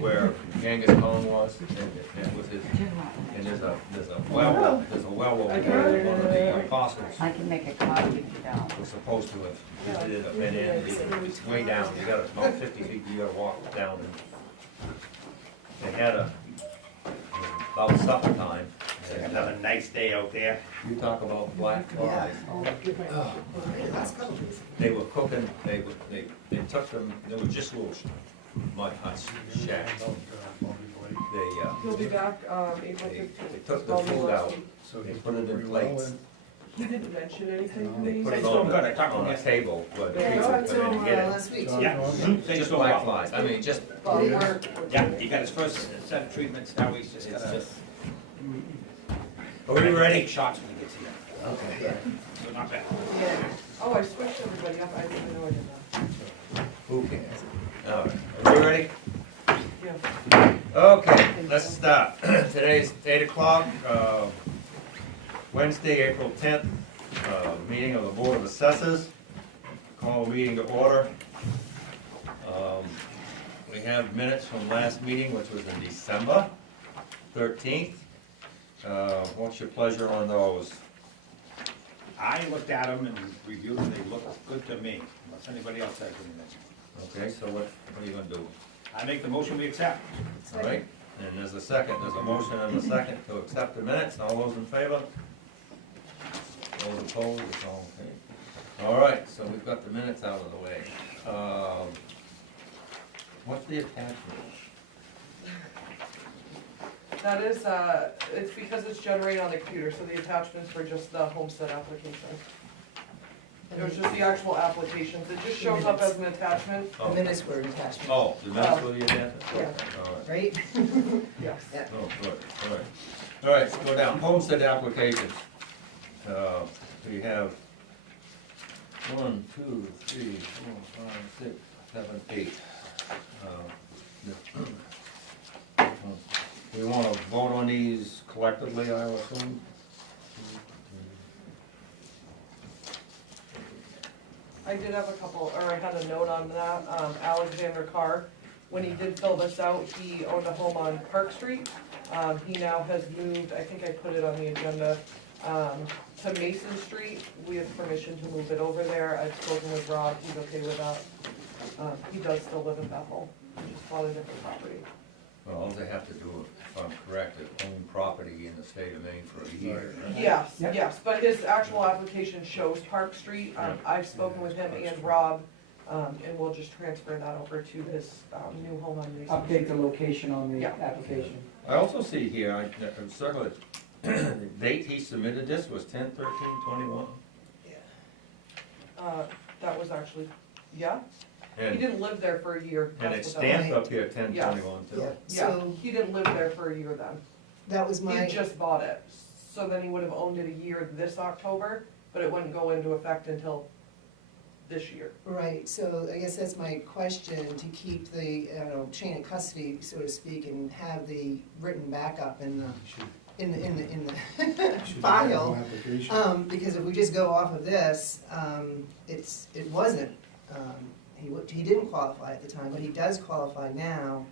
where Genghis Khan was, and was his, and there's a well over there, one of the apostles I can make a copy if you don't. was supposed to have visited a been in, it's way down, you gotta, about 50 feet, you gotta walk down, and they had about supper time. Another nice day out there. You talk about black flies. They were cooking, they took them, they were just little mud huts, shacks. He'll be back, April They 15th. took the food out, they put it in plates, He didn't mention anything to they me. put it It's still on good, I talked to a him table, where the Yeah, people I could come in and get it. last week. Yeah. Things Just go black well. flies, I mean, just, Well, we were- Yeah, he got his first set of treatments, now he's just it's gotta. just. Are we ready? Take shots when he gets here. Okay. So not bad. Yeah. Oh, I switched everybody up, I didn't even know I did that. Who cares? All right, are we ready? Yeah. Okay, let's start. Today's 8 o'clock, Wednesday, April 10th, meeting of the Board of Assessors. Call meeting to order. We have minutes from last meeting, which was in December 13th. What's your pleasure on those? I looked at them and reviewed them, they look good to me, unless anybody else has anything. Okay, so what are you gonna do? I make the motion, we accept. All right, and there's a motion and a second to accept the minutes. All those in favor? Those opposed, it's all okay. All right, so we've got the minutes out of the way. What's the attachment? That is, it's because it's generated on the computer, so the attachments were just the homestead application. It was just the actual applications, it just shows up as an attachment. The minutes were attachment, Oh, the minutes for the attachment? Yeah. All right. right? Yes. Yeah. Oh, good, all right. All right, let's go down, homestead applications. We have 1, 2, 3, 4, 5, 6, 7, 8. We want to vote on these collectively, I assume? I did have a couple, or I had a note on that, Alexander Carr, when he did fill this out, he owned a home on Park Street. He now has moved, I think I put it on the agenda, to Mason Street. We have permission to move it over there. I've spoken with Rob, he's okay with that. He does still live in Bethel, he just bought a different property. Well, all they have to do, if I'm correct, is own property in the state of Maine for a year. Right? Yes, Yep. yes, but his actual application shows Park Street. I've spoken with him and Rob, and we'll just transfer that over to his, new home on Mason. Update the location on the Yeah. application. I also see here, I circled it, the date he submitted this was 10/13/21. That was actually, yeah, he And, didn't live there for a year. and it That's what stamped Right. up here 10/21 too. Yeah, Yeah, so he didn't live there for a year then. that was He my, just bought it, so then he would have owned it a year this October, but it wouldn't go into effect until this year. right, so I guess that's my question, to keep the, I don't know, chain of custody, so to speak, and have the written backup in the file. Because if we just go off of this, it wasn't, he didn't qualify at the time, but he does qualify now.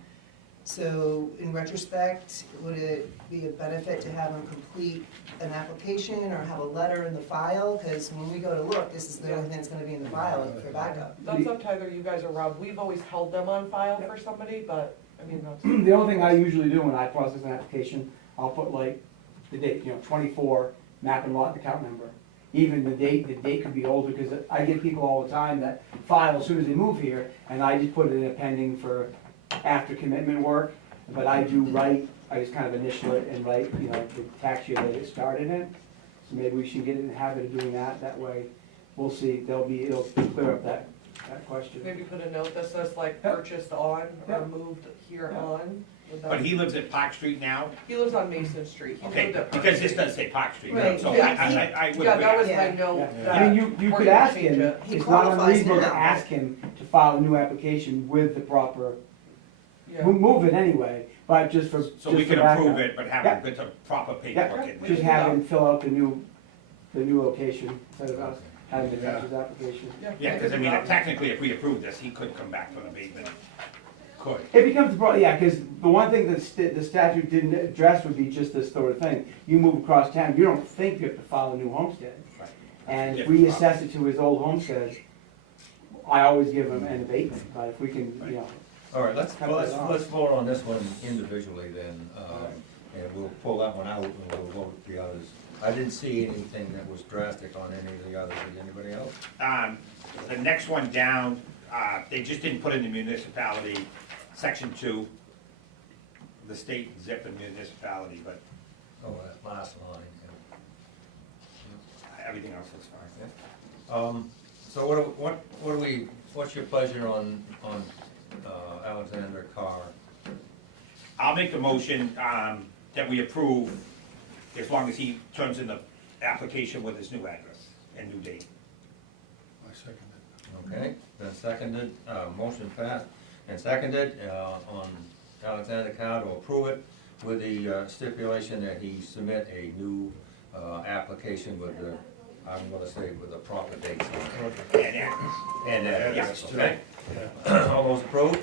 So in retrospect, would it be a benefit to have him complete an application or have a letter in the file? Because when we go to look, this is the only thing that's gonna be in the file for backup. That's up to either you guys or Rob. We've always held them on file for somebody, but, I mean, that's. The only thing I usually do when I process an application, I'll put like the date, 24, map and lot account number. Even the date could be older, because I get people all the time that file as soon as they move here, and I just put it in a pending for after commitment work. But I do write, I just kind of initial it and write, the tax year that it started in. So maybe we should get in the habit of doing that, that way we'll see, it'll clear up that question. Maybe put a note that says like purchased on or Yep. moved here Yep. on. Would that- But he lives at Park Street now? He lives on Mason Street. He Okay, lived at Park because this Street. does say Park Street, Right, so yeah, I would. Yeah, that was Yeah. my note. Yeah. that I mean, you we're could gonna ask change him, it. He it's not qualifies unreasonable to now. ask him to file a new application with the proper, Yeah. we'll move it anyway, but just for. So we just for can approve backup. it, but have Yeah. him get the proper paperwork in Just there. have him fill out the new location, instead of us having to attach his application. Yeah, because I mean, technically, if we approve this, he could come back for an abatement. could. It becomes a problem, yeah, because the one thing that the statute didn't address would be just this sort of thing. You move across town, you don't think you have to file a new homestead. Right. And if Different we assess it to his old homestead, I always give him an abatement, but if we can, you know. All right, let's Cut this off. vote on this one individually then, and we'll pull that one out and we'll vote the others. I didn't see anything that was drastic on any of the others. Did anybody else? The next one down, they just didn't put in the municipality, section 2, the state zip and municipality, but Oh, that last line. everything else is fine. So what's your pleasure on Alexander Carr? I'll make the motion that we approve as long as he turns in the application with his new address and new date. I second it. Okay, then seconded, motion passed and seconded on Alexander Carr to approve it with the stipulation that he submit a new application with the, I'm gonna say with the proper dates on it. And address. And Yes. okay? All those approved?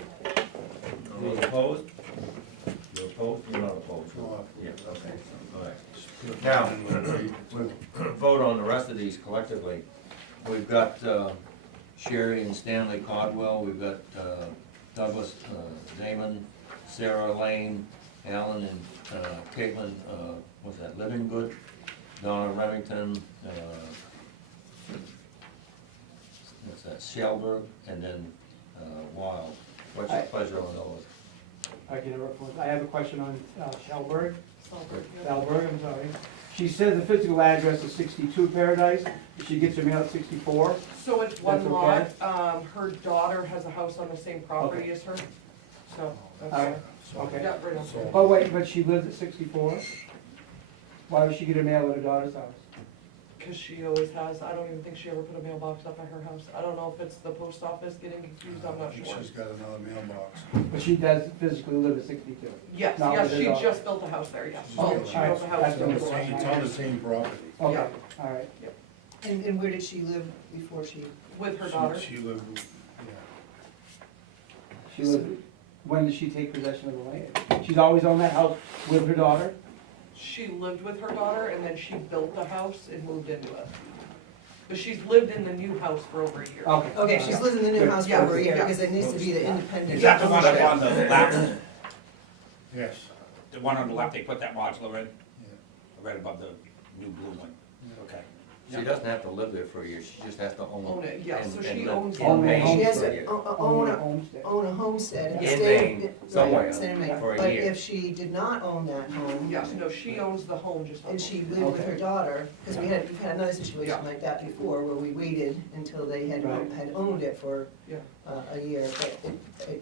All those opposed? You're opposed? You're not opposed? No. Yeah, okay, all right. Now, we'll vote on the rest of these collectively. We've got Sherry and Stanley Codwell, we've got Douglas Damon, Sarah Lane, Alan and Caitlin, what's that, Living Good, Donna Remington, what's that, Shellberg, and then Wild. What's your pleasure on those? I have a question on Shellberg. Salford, yeah. Salberg, I'm sorry. She says the physical address is 62 Paradise, but she gets her mail at 64. So it's one That's lot, okay. her daughter has a house on the same property as her, so that's All why. right, okay. Yeah, right on. So- But wait, but she lives at 64? Why would she get her mail at her daughter's house? Cause she always has, I don't even think she ever put a mailbox up at her house. I don't know if it's the post office getting confused, I'm I not think sure. she's got another mailbox. But she does physically live at 62? Yes, Not yes, with her she daughter. just built a house there, yes. Oh, She all built right. a house. That's in what the it was. It's on the same property. Okay, Yeah. all right. And where did she live before she? With her daughter. She lived, yeah. She lived, when did she take possession of the land? She's always owned that house with her daughter? She lived with her daughter and then she built the house and moved into it. But she's lived in the new house for over a year. Okay. Okay, she's lived in the new Good. house for Yeah, over a year, yeah. because it needs to be the independent. Is that the one up on the left? Yes. The one on the left, they put that modular in, Yeah. right above the new blue one? Okay. She doesn't have to live there for a year, she just has to own Own it, yeah, and- so and she live owns in it. Maine She has for a to year. own a homestead. own a homestead and In stay. Maine, right, somewhere, stay in Maine. for a But year. if she did not own that home. Yes, no, she owns the home, just not. And the she home. lived with her daughter, because we've had another situation Yeah. like that before, where we waited until they had Right. owned it for Yeah. a year, but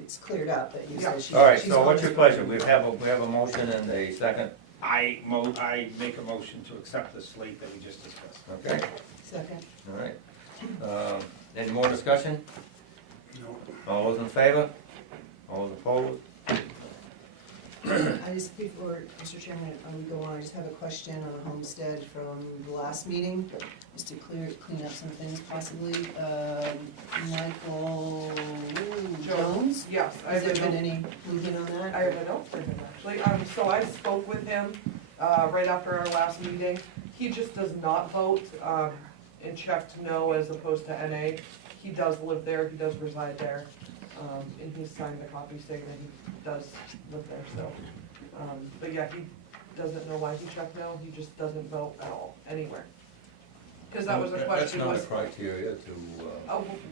it's cleared up that you Yeah. said she. All right, she's so what's owned your it. pleasure? We have a motion and a second, I make a motion to accept the slate that we just discussed. okay? Second. All right. Any more discussion? No. All those in favor? All those opposed? I just, before, Mr. Chairman, we go on, I just have a question on a homestead from the last meeting, just to clean up some things possibly. Michael Jones, Yes, I has have there a been note, any movement on that? I have a note for him, actually. So I spoke with him, right after our last meeting. He just does not vote, and checked no as opposed to NA. He does live there, he does reside there, and he signed a copy saying that he does live there, so. But yeah, he doesn't know why he checked no, he just doesn't vote at all, anywhere. Cause that was a question, was, That's not a criteria to,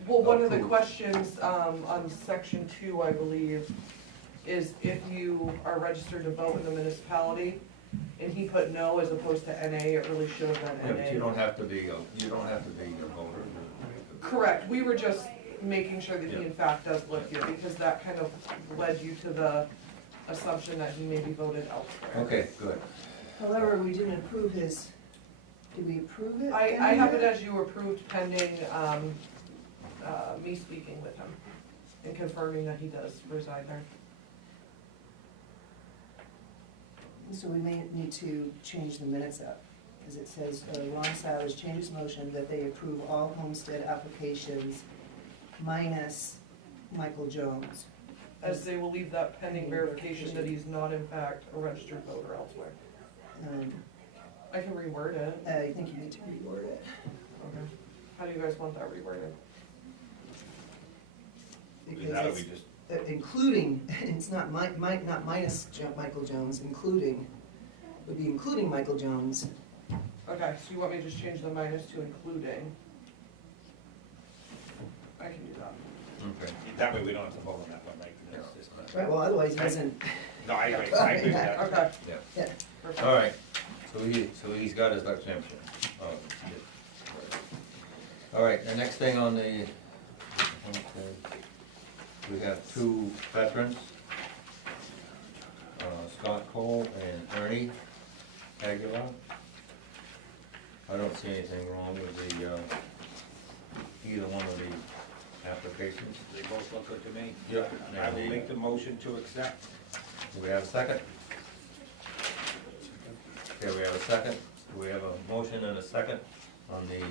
well, one of the approve. questions, on section 2, I believe, is if you are registered to vote in the municipality, and he put no as opposed to NA, it really should have yeah, been but you NA. don't have to be a voter. Correct, we were just making sure that he Yeah. in fact does live here, because that kind of led you to the assumption that he maybe voted elsewhere. Okay, good. However, we didn't approve his, did we approve it? I have it as you approved pending, me speaking with him and confirming that he does reside there. So we may need to change the minutes up, because it says, Ron Savage changes motion that they approve all homestead applications minus Michael Jones. As they will leave that pending verification that he's not in fact a registered voter elsewhere. Um, I can reword it. I think you need to reword it. Okay. How do you guys want that reworded? Either that or we Because just, it's, including, it's not not minus Michael Jones, including, would be including Michael Jones. Okay, so you want me to just change the minus to including? I can do that. Okay. that way we don't have to vote on that one, right? That's just- Right, well, otherwise he doesn't, No, I agree with that. Okay, Yeah. yeah. perfect. All right, so he's got his exemption. Oh, yeah. All right, the next thing on the, okay, we have two veterans, Scott Cole and Ernie Aguilar. I don't see anything wrong with the, either one of the applications. They both look good to me. Yep. I will make the motion to accept. Do we have a second? Okay, we have a second. Do we have a motion and a second on the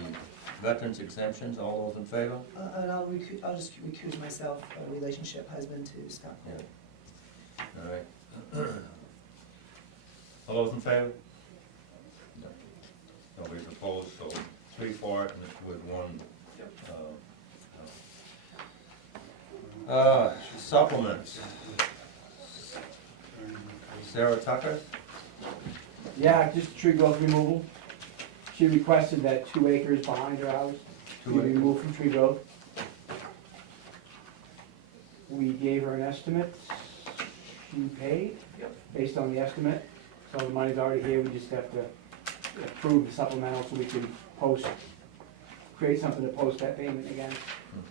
veterans exemptions? All those in favor? And I'll just recuse myself, a relationship husband to Scott Cole. Yeah. All right. All those in favor? No. Nobody's opposed, so 3 for it and with 1. Supplements. Sarah Tucker? Yeah, just tree growth removal. She requested that 2 acres behind her house to be 2 acres. removed from tree growth. We gave her an estimate. She paid Yep. based on the estimate. So the money's already here, we just have to approve the supplemental so we can create something to post that payment again.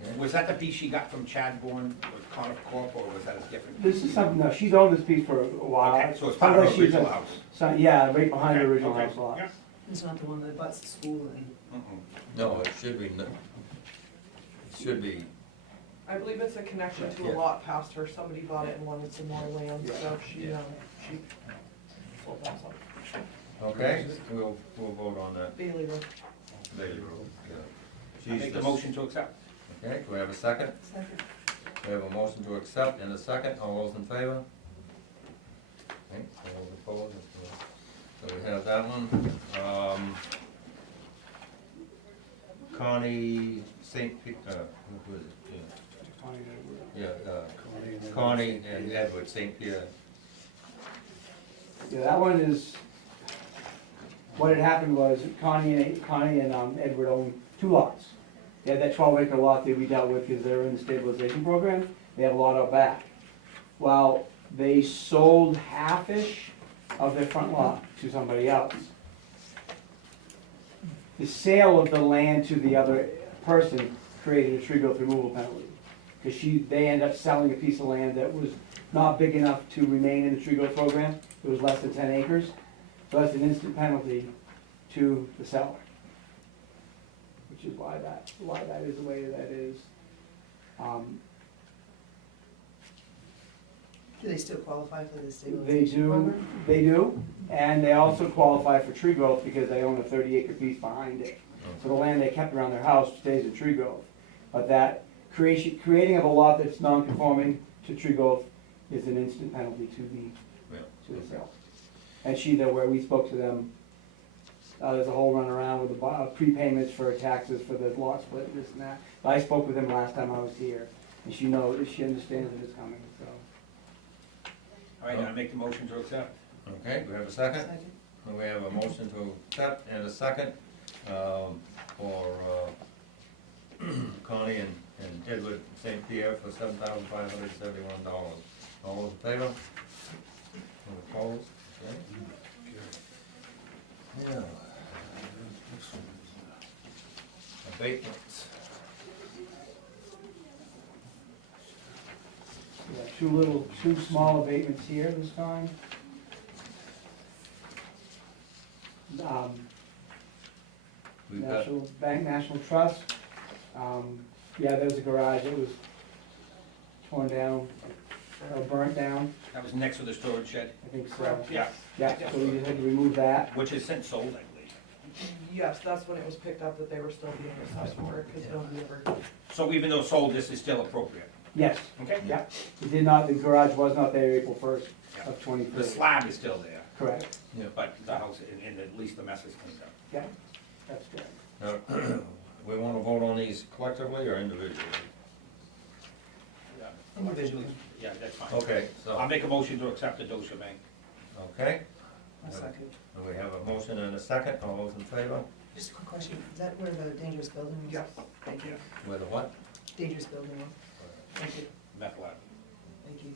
Okay. Was that the piece she got from Chadbourne with Coniff Corp, or was that a different? This is something, no, she's owned this piece for a while. Okay, so it's part of Sounds her like she's original a- house. Yeah, right behind the Okay, original okay, house lot. yeah. It's not the one that butts the school in. No, it should be, it should be, I believe it's a connection to Yeah. a lot past her. Somebody bought it and wanted some more land, so she Yeah. sold that some. okay, we'll vote on that. Bailey Road. Bailey Road, yeah. I make the Jesus. motion to accept. Okay, do we have a second? Second. We have a motion to accept and a second, all those in favor? Okay, all those opposed? So we have that one. Connie St. Pete, who is it? Yeah, Connie and Edward St. Pierre. Yeah, that one is, what had happened was Connie and Edward owned 2 lots. They had that 12-acre lot that we dealt with because they were in the stabilization program. They had a lot out back. Well, they sold half-ish of their front lot to somebody else. The sale of the land to the other person created a tree growth removal penalty. Because they ended up selling a piece of land that was not big enough to remain in the tree growth program. It was less than 10 acres. So that's an instant penalty to the seller. Which is why that is the way that is. Do they still qualify for the They stabilization do, program? they do, and they also qualify for tree growth because they own a 30-acre piece behind it. So the land they kept around their house stays in tree growth. But that creating of a lot that's non-conforming to tree growth is an instant penalty to the sale. And where we spoke to them, there's a whole run around with the prepayments for taxes for the lot split, this and that. But I spoke with them last time I was here, and she understands that it's coming, so. All right, I make the motion to accept. Okay, do we have a second? Second. We have a motion to accept and a second for Connie and Edward St. Pierre for $7,571. All those in favor? All opposed? Okay. Yeah. Abatements. We got two small abatements here this time. We've got, National Trust. Yeah, there's a garage, it was torn down, or burnt down, That was next to the storage shed, I think so. Correct. yeah, Yeah, so we just had to remove that. which is since sold, I believe. Yes, that's when it was picked up that they were still being assessed for it, because nobody ever, So even though sold, this is still appropriate. Yes, Okay? yeah, it did not, the garage was not there April first Yeah. of twenty-three. The slab is still there, Correct, but the house, and at least the mess is cleaned up. yeah, that's correct. Now, we wanna vote on these collectively or individually? Yeah. Individually. Yeah, that's fine. Okay, I'll so, make a motion to accept the dosha bank. okay, I'll second. and we have a motion and a second, all those in favor? Just a quick question, is that where the dangerous building was? Yes. Thank you. With a what? Dangerous building was. Thank you, Meth lab. thank you.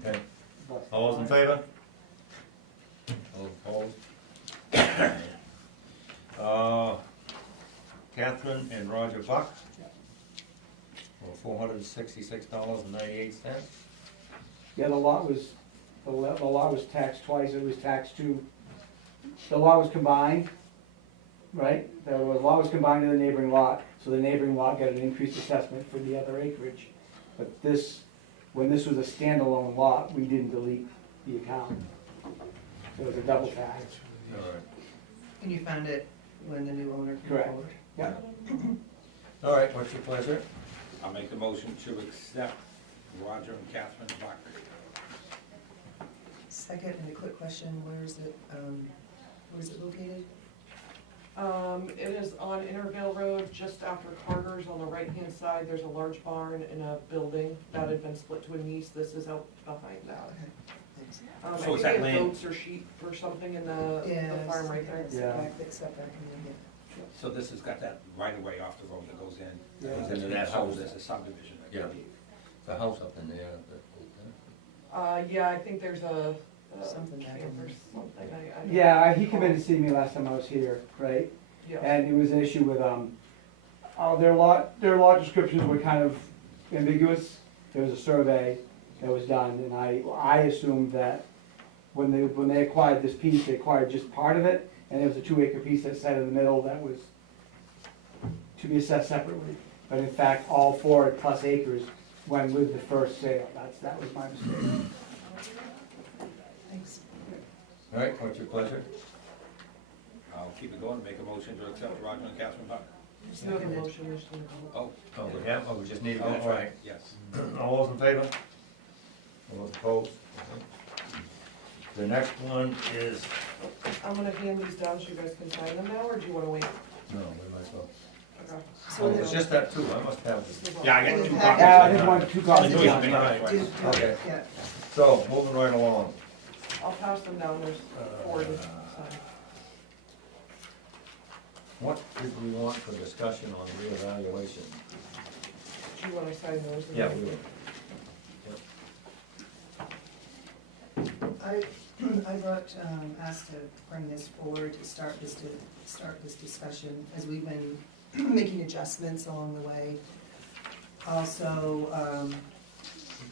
Okay, That's all those in fine. favor? All opposed? Catherine and Roger Buck. For $466.98. Yeah, the lot was, the lot was taxed twice, it was taxed to, the lot was combined, right? The lot was combined to the neighboring lot, so the neighboring lot got an increased assessment for the other acreage. But this, when this was a standalone lot, we didn't delete the account. So it was a double tax. All right. And you found it when the new owner came Correct. forward? Yeah, All right, what's your pleasure? I'll make the motion to accept Roger and Catherine Buck. Second, and a quick question, where is it located? It is on Intervale Road, just after Carter's on the right-hand side. There's a large barn and a building that had been split to a niece. This is out behind that. Okay, thanks. I So think is they that have land- goats or sheep or something in the farm right there. Yeah. Except back in the, So this has got that right of way off the road that goes in. Yeah. Goes into that So house. there's a subdivision, I Yeah. believe. The house up in there. Yeah, I think there's a Something back camp in or there. something. I don't yeah, he came in recall. to see me last time I was here, right? Yeah. And it was an issue with, their lot descriptions were kind of ambiguous. There was a survey that was done, and I assumed that when they acquired this piece, they acquired just part of it, and there was a 2-acre piece that sat in the middle that was to be assessed separately. But in fact, all 4+ acres went with the first sale. That was my mistake. thanks. All right, what's your pleasure? I'll keep it going, make a motion to accept Roger and Catherine Buck. You have a motion, there's no vote. Oh, Oh, we have, oh, we just need, oh, all that's right. right, yes. All those in favor? All those opposed? The next one is, I'm gonna hand these down so you guys can sign them now, or do you wanna wait? no, we might as well. Okay. Oh, it's just that too, I must have this. Yeah, I got In the two packet. Yeah, I copies. just wanted 2 copies. Do it, Yeah. make it Right. twice. Do- Okay. Yeah, So, moving right along. I'll pass them down, there's 4 to sign. What did we want for discussion on reevaluation? Do you wanna sign those? Yeah, we will. I got, asked to bring this forward to start this discussion, as we've been making adjustments along the way. Also,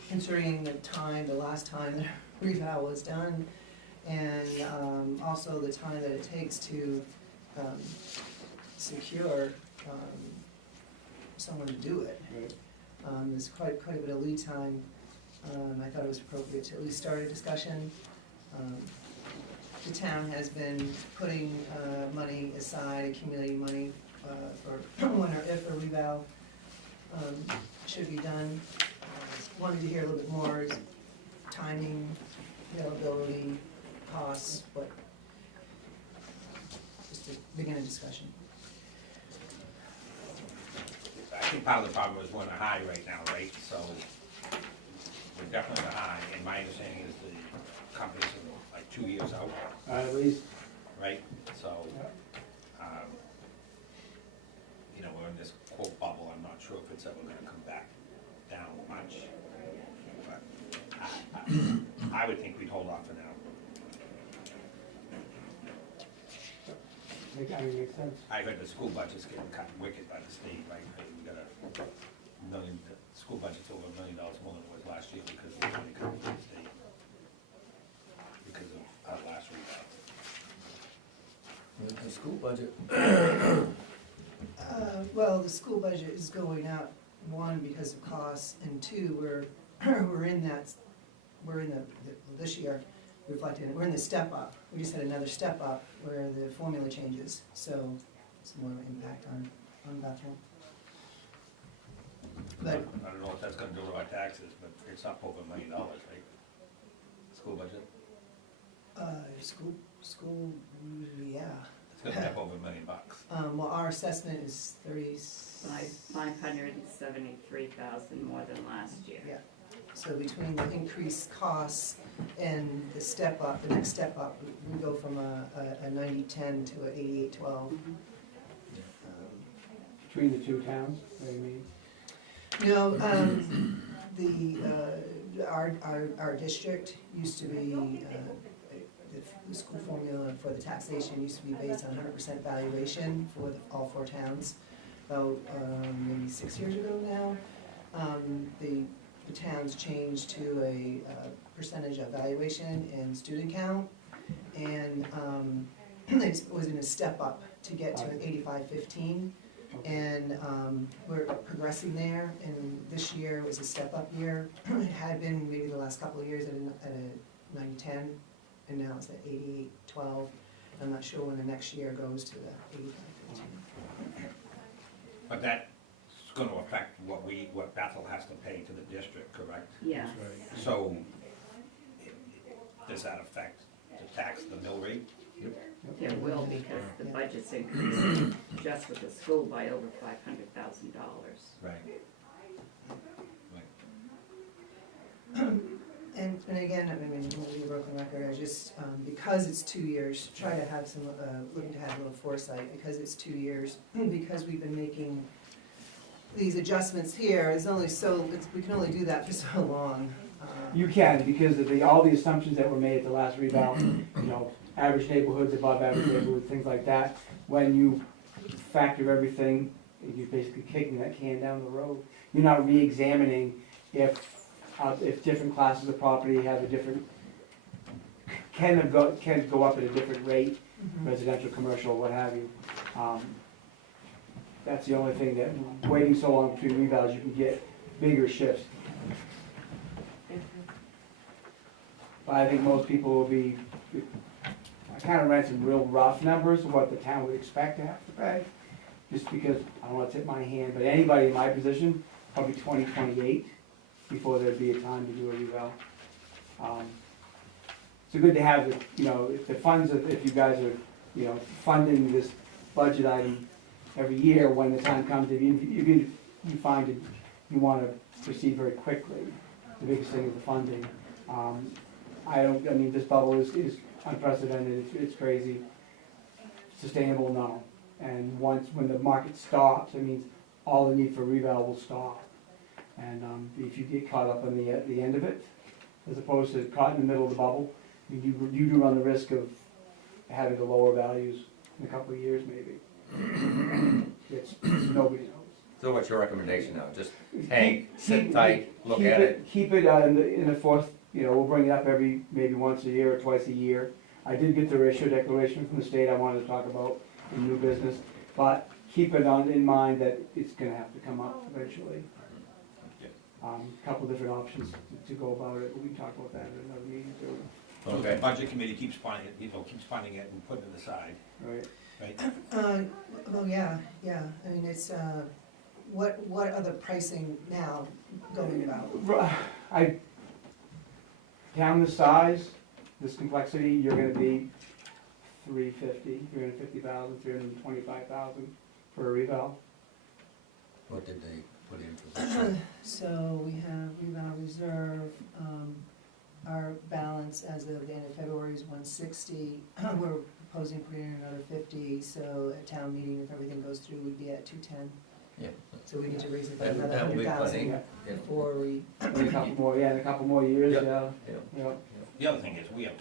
considering the last time the reval was done, and, also the time that it takes to, secure, someone to do it. There's quite a bit of lead time. I thought it was appropriate to at least start a discussion. The town has been putting money aside, accumulating money for when or if a reval should be done. Wanted to hear a little bit more timing, availability, costs, just to begin a discussion. I think part of the problem is we're in a high right now, right? So we're definitely in a high, and my understanding is the company's like 2 years out, At least, right? So, yeah. you know, we're in this quote bubble. I'm not sure if it's ever gonna come back down much. But I would think we'd hold off for now. Makes sense. I heard the school budget's getting cut wicked by the state, right? We got $1 million, the school budget's over $1 million more than it was last year because of the money coming from the state. Because of our last revote. The school budget. Well, the school budget is going up, 1, because of costs, and 2, we're in this year, reflected, we're in the step up. We just had another step up where the formula changes, so it's more of an impact on Bethel. But, I don't know what that's gonna do to our taxes, but it's up over $1 million, right? School budget, school, yeah. it's gonna be up over $1 million. Well, our assessment is 30. 573,000 more than last year. Yeah, so between the increased costs and the step up, the next step up, we go from a 90-10 to a 88-12. Between the two towns, what do you mean? No, our district used to be, the school formula for the taxation used to be based on 100% valuation for all 4 towns. About maybe 6 years ago now, the towns changed to a percentage of valuation and student count, and it was in a step up to get to an 85-15. And we're progressing there, and this year was a step-up year. It had been maybe the last couple of years at a 90-10, and now it's at 88-12. I'm not sure when the next year goes to the 85-15. But that's gonna affect what Bethel has to pay to the district, correct? Yes. So, does that affect the tax, the mill rate? It will, because the budget's increasing just with the school by over $500,000. Right. And again, I mean, it won't be a broken record, I just, because it's 2 years, try to have some, looking to have a little foresight, because it's 2 years, because we've been making these adjustments here, it's only so, we can only do that for so long. You can, because of all the assumptions that were made at the last rebound, you know, average neighborhoods, above average neighborhoods, things like that. When you factor everything, you're basically kicking that can down the road. You're not re-examining if different classes of property have a different, can go up at a different rate, residential, commercial, what have you. That's the only thing that, waiting so long between revals, you can get bigger shifts. But I think most people will be, I kind of ran some real rough numbers of what the town would expect to have to pay, just because, I don't want to tip my hand, but anybody in my position, probably 2028, before there'd be a time to do a reval. So good to have, you know, if the funds, if you guys are, you know, funding this budget item every year, when the time comes, if you find that you want to proceed very quickly, the biggest thing is the funding. I mean, this bubble is unprecedented, it's crazy. Sustainable, no. And when the market stops, it means all the need for reval will stop. And if you get caught up on the end of it, as opposed to caught in the middle of the bubble, you do run the risk of having the lower values in a couple of years, maybe. It's nobody knows. So what's your recommendation now? Just hang, sit tight, look at it? Keep it in the fourth, you know, we'll bring it up maybe once a year or twice a year. I did get the ratio declaration from the state I wanted to talk about in new business, but keep it in mind that it's gonna have to come up eventually. Couple different options to go about it, but we can talk about that in another meeting too. So the budget committee keeps funding it, keeps funding it and putting it aside, Right. right? Oh, yeah, I mean, it's, what are the pricing now going about? Town this size, this complexity, you're gonna be 350,000, 325,000 for a reval. What did they put in for this? So we have reval reserve, our balance as of the end of February is 160. We're proposing putting in another 50, so at town meeting, if everything goes through, we'd be at 210. Yeah. So we need to raise it by That another would be 100,000 plenty. Yeah. before we. In a couple more years, Yep. yeah. Yeah. Yeah. The other thing is, we have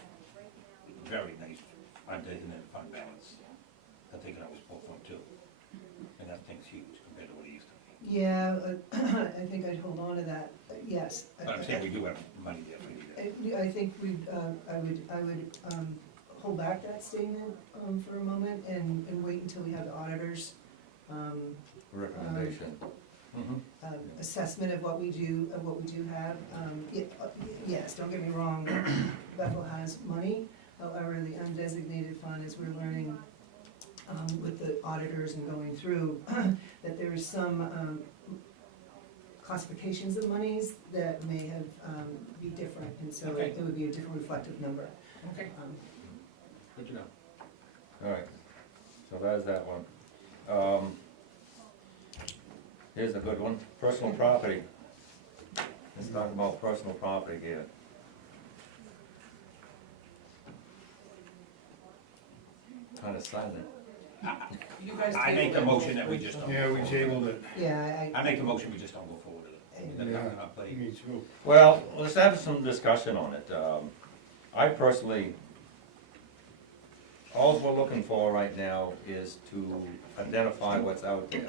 very nice undesignated fund balance that they can always pull from too. And that thing's huge compared to what it used to be. Yeah, I think I'd hold on to that, yes. But I'm saying we do have money there if we need it. I think I would hold back that statement for a moment and wait until we have the auditors' Recommendation. assessment of what we do have. Yes, don't get me wrong, Bethel has money, however, the undesignated fund, as we're learning with the auditors and going through, that there is some classifications of monies that may have, be different, and so Okay. it would be a different reflective number. Okay. Um, Good to know. All right, so there's that one. Here's a good one, personal property. Let's talk about personal property here. Kind of silent. You guys I make the tabled it. motion that we just don't. Yeah, we tabled it. Yeah, I make the motion, we just don't go forward with it. There's nothing on plate. Me too. Well, let's have some discussion on it. I personally, all we're looking for right now is to identify what's out there.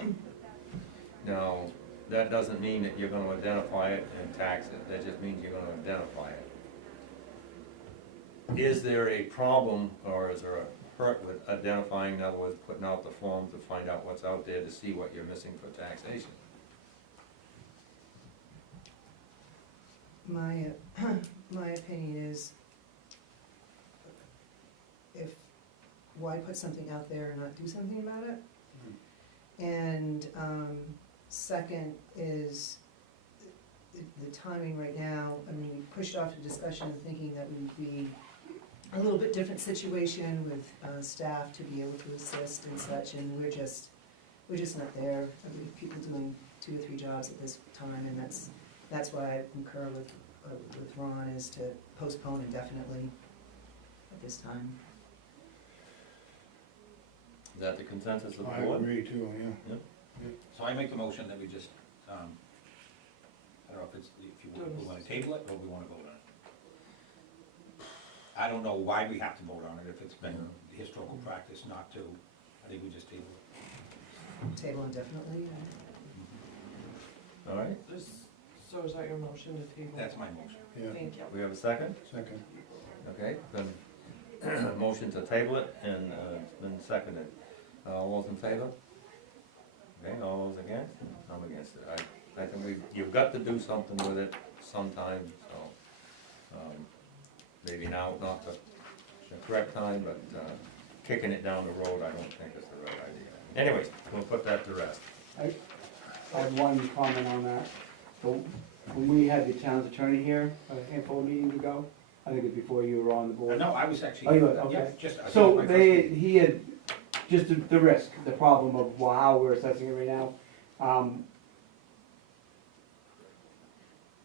Now, that doesn't mean that you're gonna identify it and tax it, that just means you're gonna identify it. Is there a problem, or is there a hurt with identifying, in other words, putting out the form to find out what's out there to see what you're missing for taxation? my, my opinion is, why put something out there and not do something about it? And, second is the timing right now. I mean, we pushed off the discussion thinking that we would be a little bit different situation with, staff to be able to assist and such, and we're just not there. I mean, people doing 2 or 3 jobs at this time, and that's why I concur with Ron, is to postpone indefinitely at this time. Is that the consensus of the I board? agree too, yeah. So I make the motion that we just, I don't know if it's, if you wanna table it or we wanna vote on it. I don't know why we have to vote on it, if it's been historical practice not to, I think we just table it. Table indefinitely, All right, So is that your motion to table? That's my motion. Yeah, Thank you. we have a second? second. Okay, then, motion to table it, and it's been seconded. All those in favor? Okay, all those against? I'm against it. I think you've got to do something with it sometime, so, maybe now, not the correct time, but, kicking it down the road, I don't think is the right idea. Anyways, we'll put that to rest. I have one comment on that. So when we had the town's attorney here a handful of meetings ago, I think it was before you were on the board. No, I was actually. Oh, you were, okay. Yeah, just. I So think my first- he had, just the risk, the problem of how we're assessing it right now.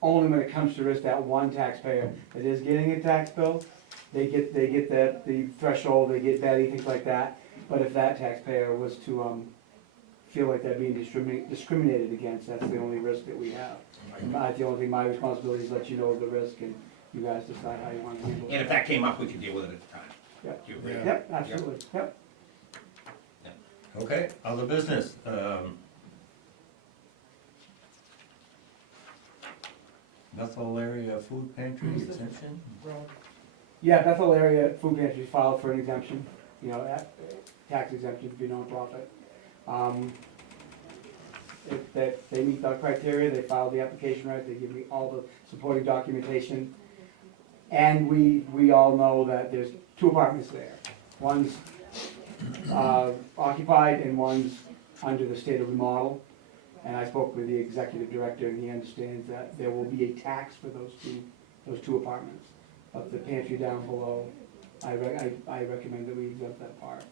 Only when it comes to risk, that one taxpayer that is getting a tax bill, they get that, the threshold, they get Betty, things like that. But if that taxpayer was to, feel like they're being discriminated against, that's the only risk that we have. The only thing, my responsibility is let you know the risk, and you guys decide how you wanna handle it. And if that came up, we could deal with it at the time. Yeah. Do you agree? Yeah. Yep, absolutely, yep. Okay, other business, Bethel area food pantry exemption? Ron. Yeah, Bethel area food pantry filed for an exemption, you know, tax exemption to be nonprofit. That they meet the criteria, they filed the application right, they give me all the supporting documentation. And we all know that there's 2 apartments there. One's occupied and one's under the state of remodel. And I spoke with the executive director, and he understands that there will be a tax for those two apartments. But the pantry down below, I recommend that we exempt that part.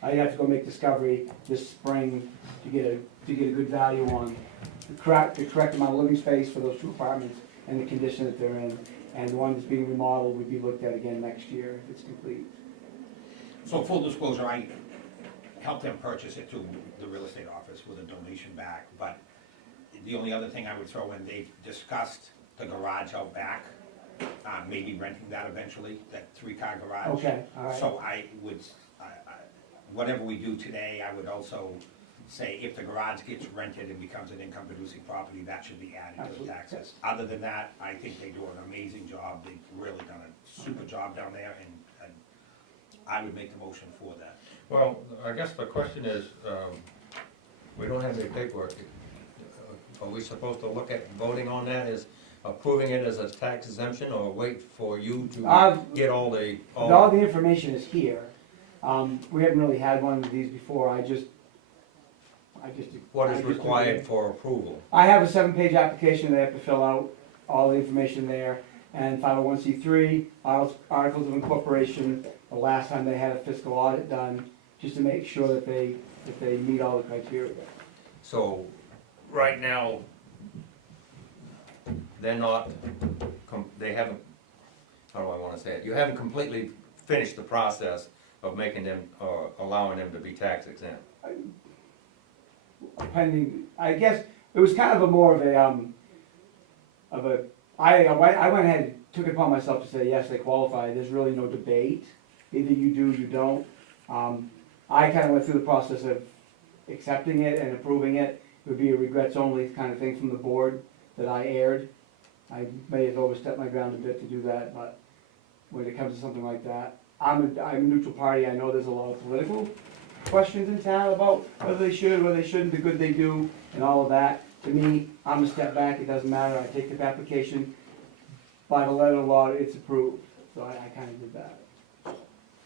I'd have to go make discovery this spring to get a good value on the correct amount of living space for those 2 apartments and the condition that they're in. And the one that's being remodeled would be looked at again next year if it's complete. So full disclosure, I helped them purchase it through the real estate office with a donation back, but the only other thing I would throw in, they've discussed the garage out back, maybe renting that eventually, that 3-car garage. Okay, all right. So I would, whatever we do today, I would also say if the garage gets rented and becomes an income producing property, that should be added to the Absolutely. taxes. Other than that, I think they do an amazing job, they've really done a super job down there, and I would make the motion for that. Well, I guess the question is, we don't have any paperwork. Are we supposed to look at voting on that as approving it as a tax exemption, or wait for you to get all the? All the information is here. We haven't really had one of these before. What I is just- required for approval? I have a 7-page application they have to fill out, all the information there, and 501c3, articles of incorporation, the last time they had a fiscal audit done, just to make sure that they meet all the criteria. So, right now, they're not, they haven't, how do I wanna say it? You haven't completely finished the process of making them, or allowing them to be tax exempt. Pending, I guess, it was kind of a more of a, I went ahead and took it upon myself to say, yes, they qualify, there's really no debate, either you do, you don't. I kinda went through the process of accepting it and approving it, it would be a regrets only kind of thing from the board that I aired. I may have overstepped my ground a bit to do that, but when it comes to something like that, I'm a neutral party, I know there's a lot of political questions in town about whether they should, whether they shouldn't, the good they do, and all of that. To me, I'm a step back, it doesn't matter, I take the application, by the letter of law, it's approved, so I kinda did that.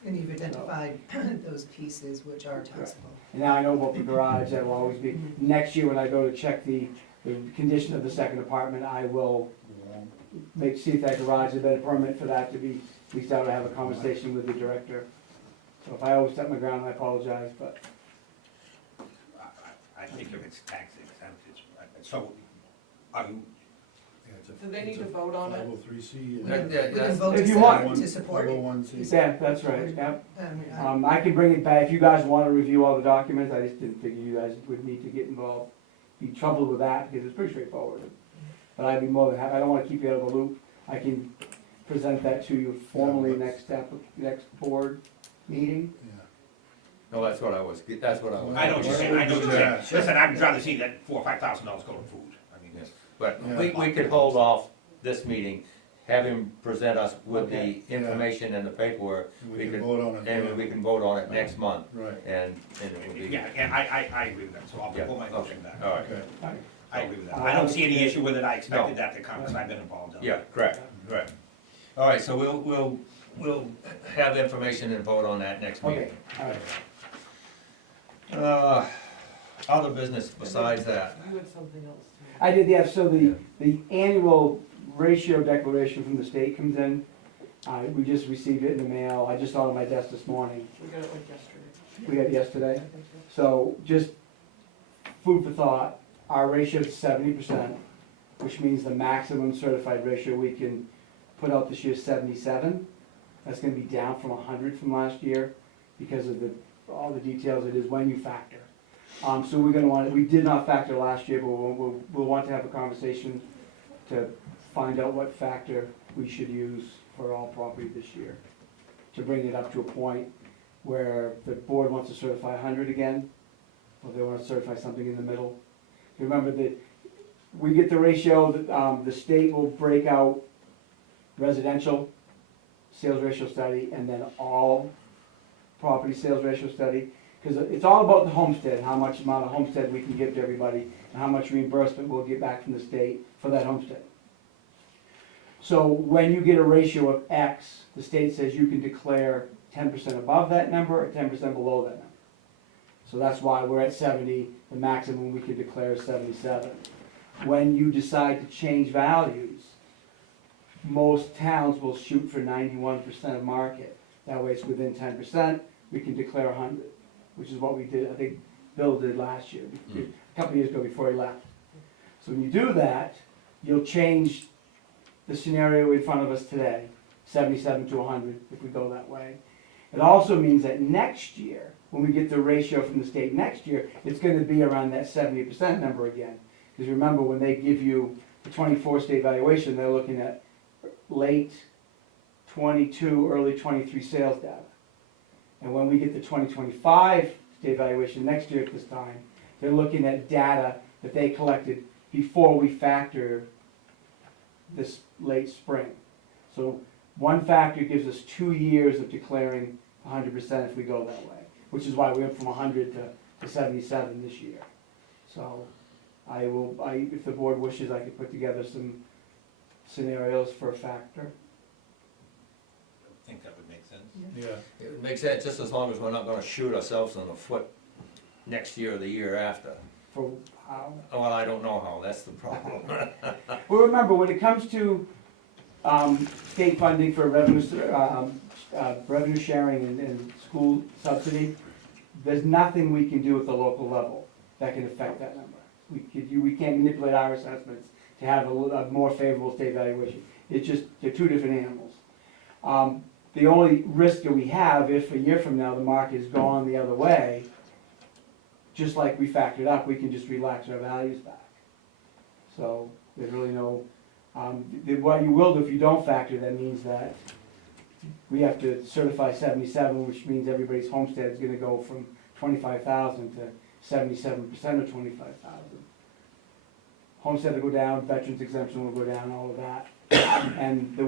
And you've identified those pieces which are taxable. And now I know about the garage, that will always be, next year when I go to check the condition of the second apartment, I will see if that garage has been a permit for that to be, at least I would have a conversation with the director. So if I overstep my ground, I apologize, but I think if it's tax exempt, it's, so, are you, Yeah, it's a- Do they need it's to a vote on it? 503C. We That- can we can vote If to you want- support it. 501C. yeah, that's right, yep. I mean, I can bring it back, if you guys wanna review all the documents, I just didn't figure you guys would need to get involved. Be troubled with that, because it's pretty straightforward. But I'd be more than happy, I don't wanna keep you out of the loop, I can present that to you formally next board meeting. Yeah. No, that's what I was. I know what you're saying, I know what you're saying. Listen, I'd rather see that $4,000 or $5,000 go to food. I mean, Yes. But Yeah. we could hold off this meeting, have him present us with the Okay. information and the paperwork, We can vote on it. and we can vote on it next month, Right, and it will be. yeah, and I agree with that, so I'll Yeah, pull my okay, motion back. all right, okay. I agree with that. I don't see any issue with it, I expected that to come, because I've been involved in it. yeah, correct. All right, so we'll have information and vote on that next Okay, meeting. all right. Other business besides that, You had something else too. I did, yeah, so the annual ratio declaration from the state comes in. We just received it in the mail, I just saw it on my desk this morning, We got it like yesterday. we got it I yesterday. think so. So just food for thought, our ratio is 70%, which means the maximum certified ratio we can put out this year is 77. That's gonna be down from 100 from last year because of all the details it is when you factor. So we're gonna we did not factor last year, but we'll want to have a conversation to find out what factor we should use for all property this year. To bring it up to a point where the board wants to certify 100 again, or they want to certify something in the middle. Remember that we get the ratio, the state will break out residential sales ratio study and then all property sales ratio study. Because it's all about the homestead, and how much amount of homestead we can give to everybody, and how much reimbursement we'll get back from the state for that homestead. So when you get a ratio of X, the state says you can declare 10% above that number or 10% below that number. So that's why we're at 70, the maximum we can declare is 77. When you decide to change values, most towns will shoot for 91% of market. That way it's within 10%, we can declare 100, which is what we did, I think Bill did last year, a couple of years ago before he left. So when you do that, you'll change the scenario in front of us today, 77 to 100, if we go that way. It also means that next year, when we get the ratio from the state next year, it's gonna be around that 70% number again. Because remember, when they give you the 24 state valuation, they're looking at late 22, early 23 sales data. And when we get the 2025 state valuation next year at this time, they're looking at data that they collected before we factor this late spring. So one factor gives us 2 years of declaring 100% if we go that way, which is why we went from 100 to 77 this year. So if the board wishes, I could put together some scenarios for a factor. I think that would make sense. Yeah, it makes sense, just as long as we're not gonna shoot ourselves in the foot next year or the year after. For how? Well, I don't know how, that's the problem. Well, remember, when it comes to state funding for revenue sharing and school subsidy, there's nothing we can do at the local level that can affect that number. We can't manipulate our assessments to have a more favorable state valuation. It's just, they're two different animals. The only risk that we have, if a year from now the market is gone the other way, just like we factored up, we can just relax our values back. So there's really no, what you will do if you don't factor, that means that we have to certify 77, which means everybody's homestead is gonna go from 25,000 to 77% of 25,000. Homestead will go down, veterans exemption will go down, all of that. And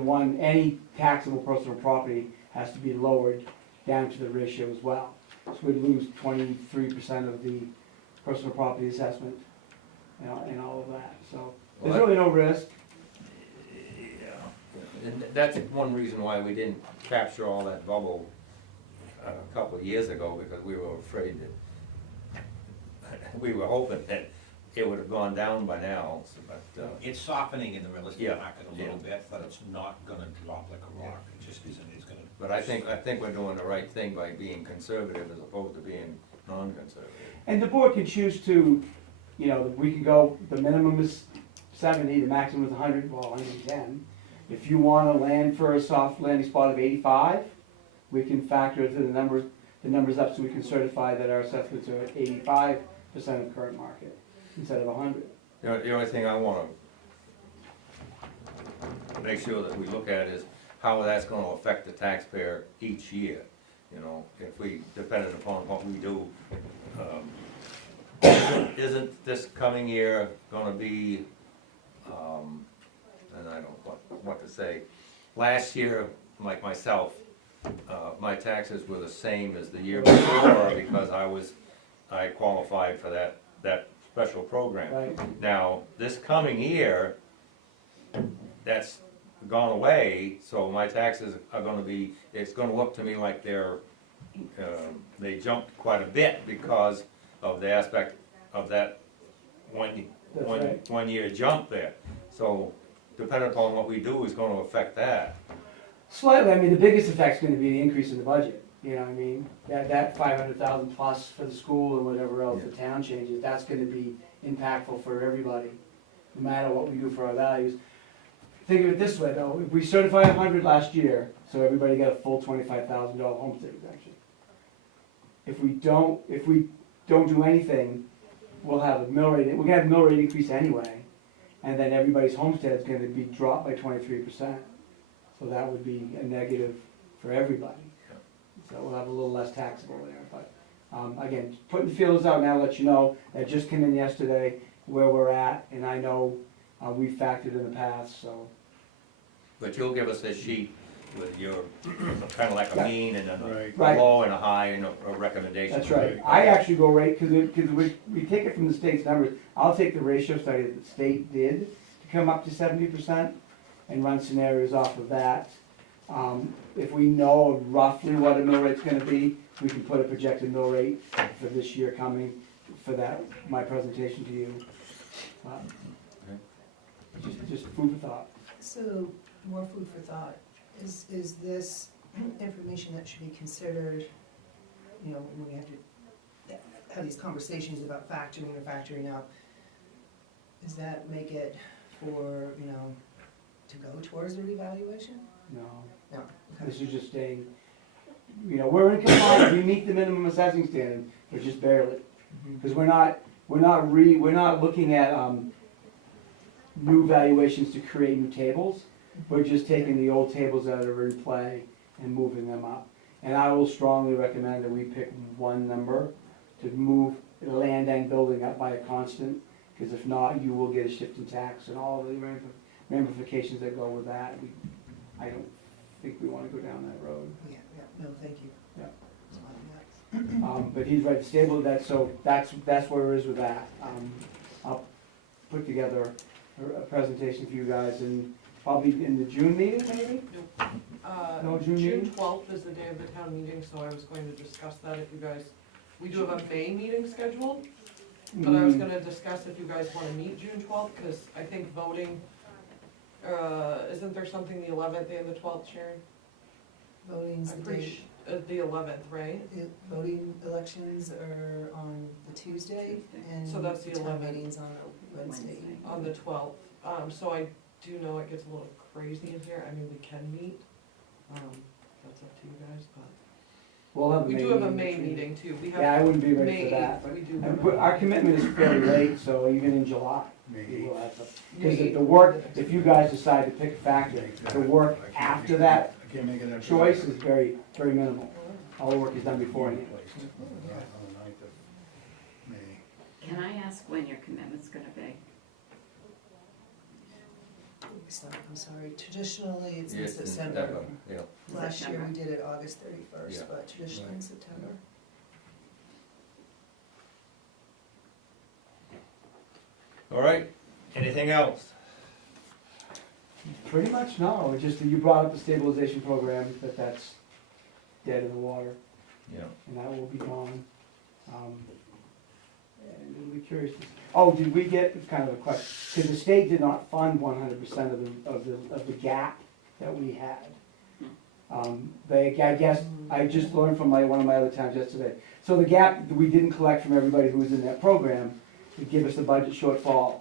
any taxable personal property has to be lowered down to the ratio as well. So we'd lose 23% of the personal property assessment, and all of that, so there's really no risk. Yeah, and that's one reason why we didn't capture all that bubble a couple of years ago, because we were afraid that, we were hoping that it would have gone down by now, but, It's softening in the real estate Yeah. market a little bit, but it's not gonna drop like a rock, it just isn't, it's gonna. but I think we're doing the right thing by being conservative as opposed to being non-conservative. And the board can choose to, we can go, the minimum is 70, the maximum is 100, well, 110. If you want to land for a soft landing spot of 85, we can factor the numbers up so we can certify that our assessments are at 85% of current market instead of 100. The only thing I wanna make sure that we look at is how that's gonna affect the taxpayer each year. If we, depending upon what we do, isn't this coming year gonna be, and I don't know what to say. Last year, like myself, my taxes were the same as the year before because I qualified for that special program. Right. Now, this coming year, that's gone away, so my taxes are gonna be, it's gonna look to me like they jumped quite a bit because of the aspect of that That's right. one year jump there. So depending upon what we do is gonna affect that. Slightly, I mean, the biggest effect's gonna be the increase in the budget, that 500,000 plus for the school and whatever else the town changes, that's gonna be impactful for everybody, no matter what we do for our values. Think of it this way though, if we certified 100 last year, so everybody got a full $25,000 homestead exemption. If we don't do anything, we'll have a mill rate increase anyway, and then everybody's homestead's gonna be dropped by 23%. So that would be a negative for everybody. So we'll have a little less taxable there, but, again, putting the feelers out now, let you know, that just came in yesterday, where we're at, and I know, we factored in the past, so. But you'll give us this sheet with your, kinda like a mean and a Right. low and a high and a recommendation. That's right. I actually go right, because we take it from the state's numbers. I'll take the ratio study that the state did to come up to 70% and run scenarios off of that. If we know roughly what a mill rate's gonna be, we can put a projected mill rate for this year coming for that, my presentation to you. Just food for thought. So, more food for thought. Is this information that should be considered, when we have to have these conversations about factoring or factoring out? Does that make it for, to go towards a revaluation? No, No. this is just staying, we're in compliance, we meet the minimum assessing standard, but just barely. Because we're not looking at, new valuations to create new tables. We're just taking the old tables that are in play and moving them up. And I will strongly recommend that we pick one number to move the land and building up by a constant, because if not, you will get a shift in tax and all of the ramifications that go with that. I don't think we want to go down that road. Yeah, no, thank you. Yeah. That's fine, But he's right, stable, that's where it is with that. I'll put together a presentation for you guys probably in the June meeting, maybe? No, June June meeting? 12th is the day of the town meeting, so I was going to discuss that if you guys We do have a May meeting scheduled, but I was Mm, gonna discuss if you guys wanna meet June 12th, cause I think voting, isn't there something the 11th and the 12th, Sharon? Voting's I'm the pretty date. the 11th, right? Voting elections are on the Tuesday, and So that's the town 11th. meeting's on a Wednesday. On the 12th, so I do know it gets a little crazy in here, I mean, we can meet, that's up to you guys, but. We'll have a We May do have a meeting, May too. mean too, we have. Yeah, I wouldn't be ready May for that, 8th, but, we do and have. but our commitment is fairly late, so even in July, May we will 8th. have some. Because the work, if you guys decide to pick a factor, the work I can't after make that I can't make it after choice that. is very, very minimal. All the work is done beforehand. On the 9th of May. Can I ask when your commitment's gonna be? I'm sorry, traditionally it's in Yes, in September. Yeah. Last year September. we did it August 31st, Yeah. but traditionally in Right. September. All right, anything else? Pretty much no, it's just that you brought up the stabilization program, that's dead in the water, Yeah. and that will be gone. And we'll be curious to, oh, did we get, kind of a question, because the state did not fund 100% of the gap that we had. I guess, I just learned from one of my other towns yesterday. So the gap that we didn't collect from everybody who was in that program would give us the budget shortfall.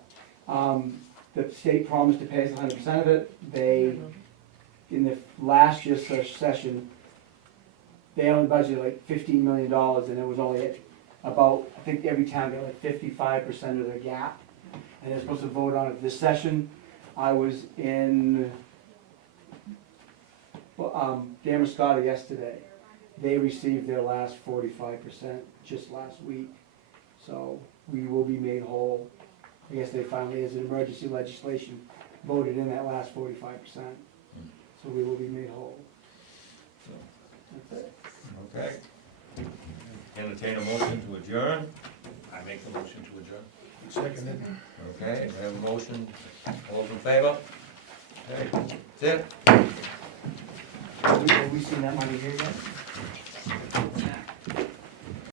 The state promised to pay us 100% of it. They, in the last year's session, they only budgeted like $15 million, and it was only about, I think every town got like 55% of their gap. And they're supposed to vote on it this session. I was in Damascotta yesterday. They received their last 45% just last week. So we will be made whole. I guess they finally, as an emergency legislation, voted in that last 45%. So we will be made whole. That's it. Okay. Entertain a motion to adjourn. I make the motion to adjourn. Seconded. Okay, we have a motion. All those in favor? Okay, that's it. Have we seen that money here yet?